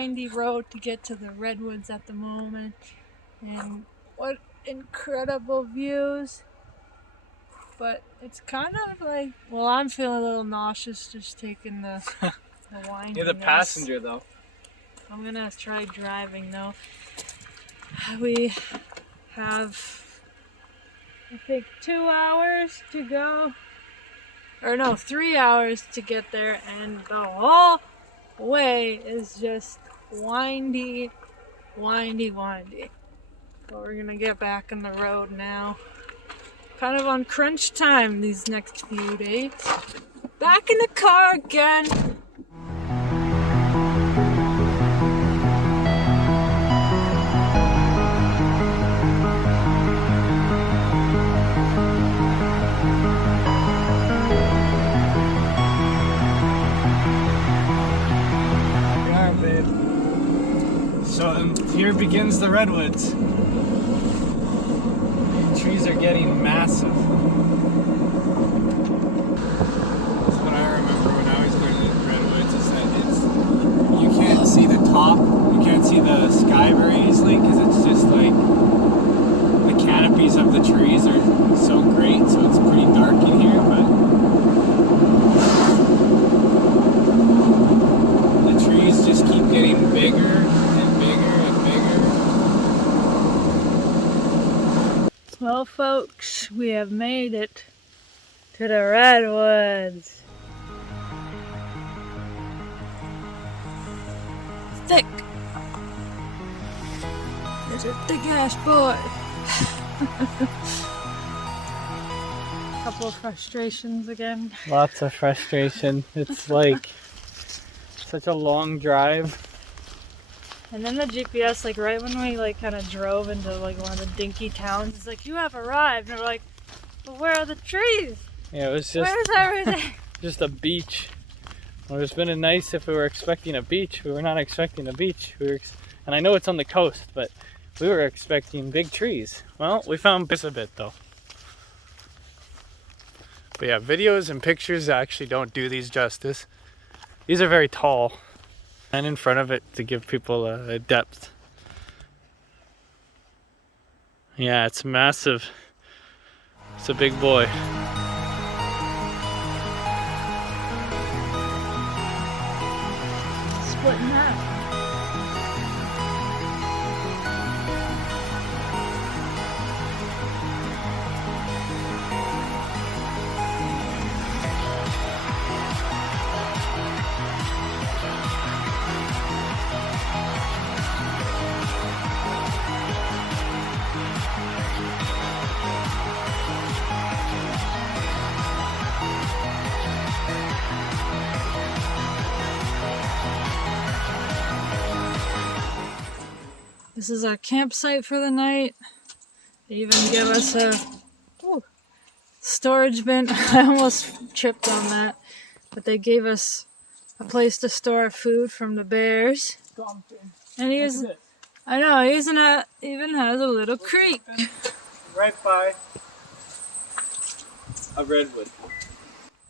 windy road to get to the Redwoods at the moment. And what incredible views. But it's kind of like, well, I'm feeling a little nauseous just taking the windiness. You're the passenger though. I'm gonna try driving though. We have, I think, 2 hours to go. Or no, 3 hours to get there, and the whole way is just windy. But we're gonna get back on the road now. Kind of on crunch time these next few days. Back in the car again. We are, babe. So here begins the Redwoods. Trees are getting massive. That's what I remember when I was going to the Redwoods, is that you can't see the top, you can't see the sky very easily because it's just like the canopies of the trees are so great, so it's pretty dark in here, but the trees just keep getting bigger and bigger and bigger. Well, folks, we have made it to the Redwoods. Thick. There's a thick ass boy. Couple of frustrations again. Lots of frustration. It's like such a long drive. And then the GPS, like right when we like kind of drove into like one of the dinky towns, it's like, you have arrived. And we're like, but where are the trees? Yeah, it was just Where's everything? just a beach. It would have been nice if we were expecting a beach. We were not expecting a beach. And I know it's on the coast, but we were expecting big trees. Well, we found this a bit though. But yeah, videos and pictures actually don't do these justice. These are very tall. And in front of it to give people a depth. Yeah, it's massive. It's a big boy. Split in half. This is our campsite for the night. They even give us a storage bin. I almost tripped on that. But they gave us a place to store our food from the bears. And he's, I know, he even has a little creek. Right by a redwood.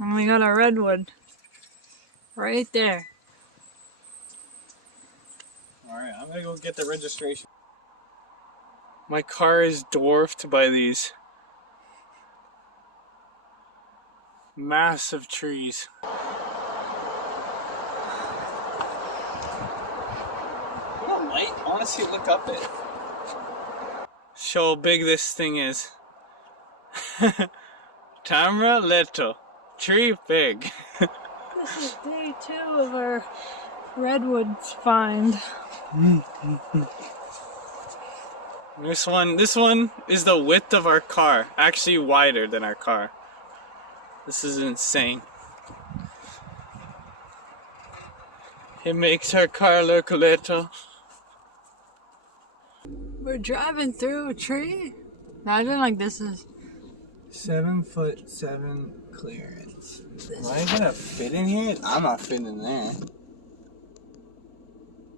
And we got a redwood right there. Alright, I'm gonna go get the registration. My car is dwarfed by these massive trees. You don't light? I want to see it look up it. Show how big this thing is. Camera little, tree big. This is day 2 of our redwoods find. This one is the width of our car, actually wider than our car. This is insane. It makes our car look little. We're driving through a tree. Imagine like this is 7'7" clearance. Am I gonna fit in here? I'm not fitting in there.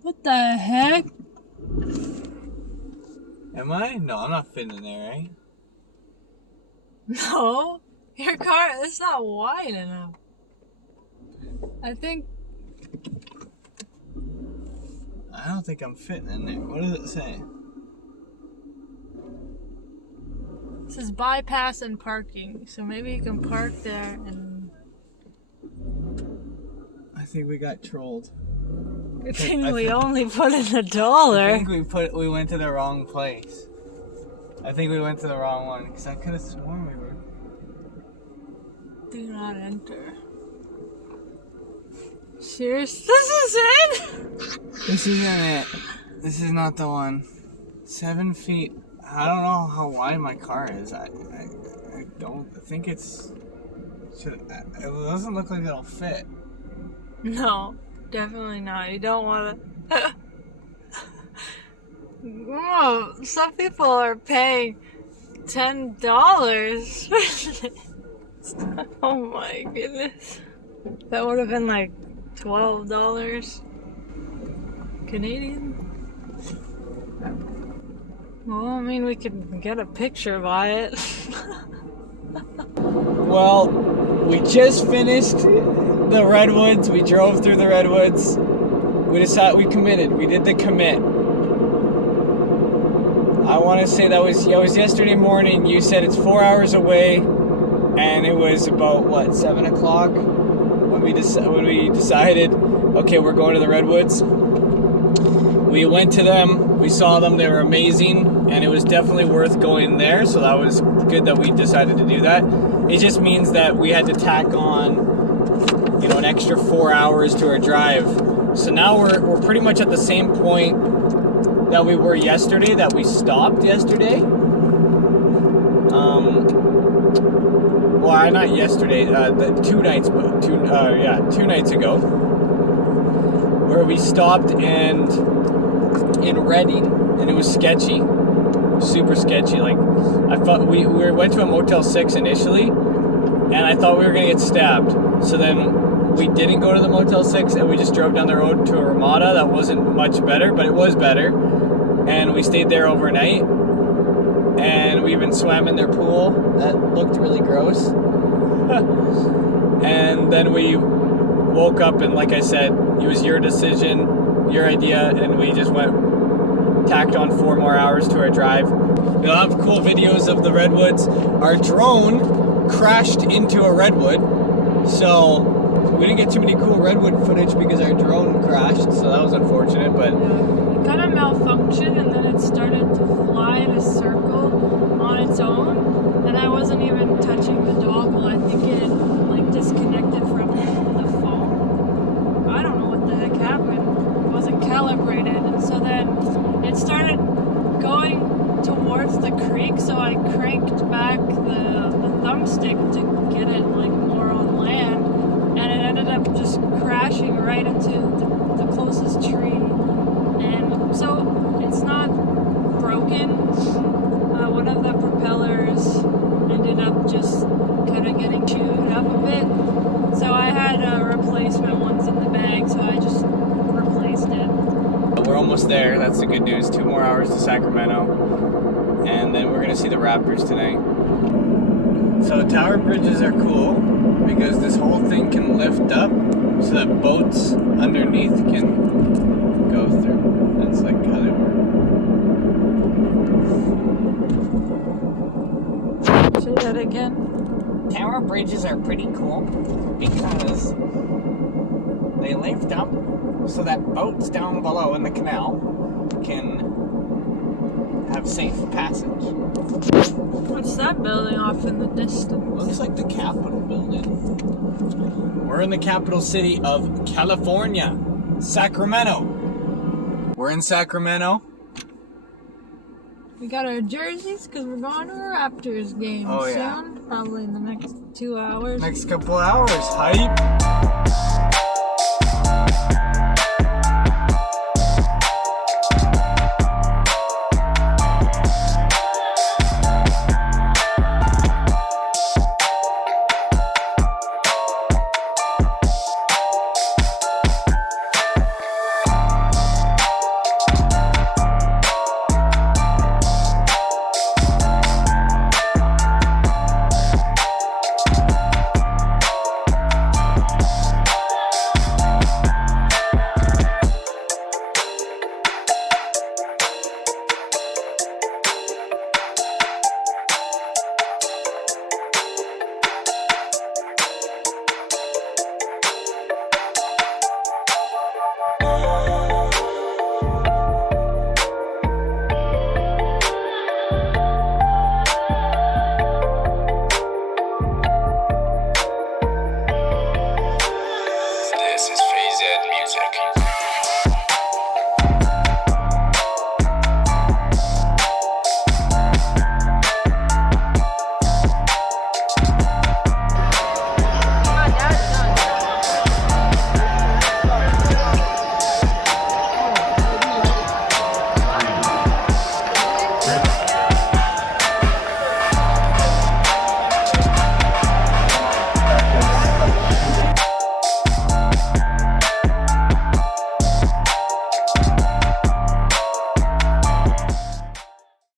What the heck? Am I? No, I'm not fitting in there, right? No, your car is not wide enough. I think I don't think I'm fitting in there. What does it say? It says bypass and parking, so maybe you can park there and... I think we got trolled. Good thing we only put in $1. I think we went to the wrong place. I think we went to the wrong one, because I could have sworn we were... Do not enter. Serious? This is it? This isn't it. This is not the one. 7 feet. I don't know how wide my car is. I don't think it's... It doesn't look like it'll fit. No, definitely not. You don't want to... Whoa, some people are paying $10. Oh my goodness. That would have been like $12 Canadian. Well, I mean, we could get a picture by it. Well, we just finished the Redwoods. We drove through the Redwoods. We decided, we committed. We did the commit. I want to say that was yesterday morning. You said it's 4 hours away, and it was about what, 7 o'clock when we decided, okay, we're going to the Redwoods. We went to them. We saw them. They were amazing, and it was definitely worth going there. So that was good that we decided to do that. It just means that we had to tack on, you know, an extra 4 hours to our drive. So now we're pretty much at the same point that we were yesterday, that we stopped yesterday. Well, not yesterday, 2 nights ago, where we stopped and in Redding, and it was sketchy, super sketchy. Like, I thought we went to a Motel 6 initially, and I thought we were gonna get stabbed. So then we didn't go to the Motel 6, and we just drove down the road to a Ramada. That wasn't much better, but it was better. And we stayed there overnight, and we even swam in their pool. That looked really gross. And then we woke up, and like I said, it was your decision, your idea, and we just tacked on 4 more hours to our drive. We'll have cool videos of the Redwoods. Our drone crashed into a redwood, so we didn't get too many cool redwood footage because our drone crashed, so that was unfortunate, but... It kind of malfunctioned, and then it started to fly in a circle on its own, and I wasn't even touching the dongle. I think it like disconnected from the phone. I don't know what the heck happened. It wasn't calibrated, and so then it started going towards the creek, so I cranked back the thumbstick to get it like more on land, and it ended up just crashing right into the closest tree. And so it's not broken. One of the propellers ended up just kind of getting chewed up a bit. So I had replacement ones in the bag, so I just replaced it. We're almost there. That's the good news. 2 more hours to Sacramento. And then we're going to see the Raptors tonight. So tower bridges are cool because this whole thing can lift up so that boats underneath can go through. That's like how they work. Say that again. Tower bridges are pretty cool because they lift up so that boats down below in the canal can have safe passage. What's that building off in the distance? Looks like the Capitol building. We're in the capital city of California, Sacramento. We're in Sacramento. We got our jerseys because we're going to a Raptors game soon. Probably in the next 2 hours. Next couple hours. Hype.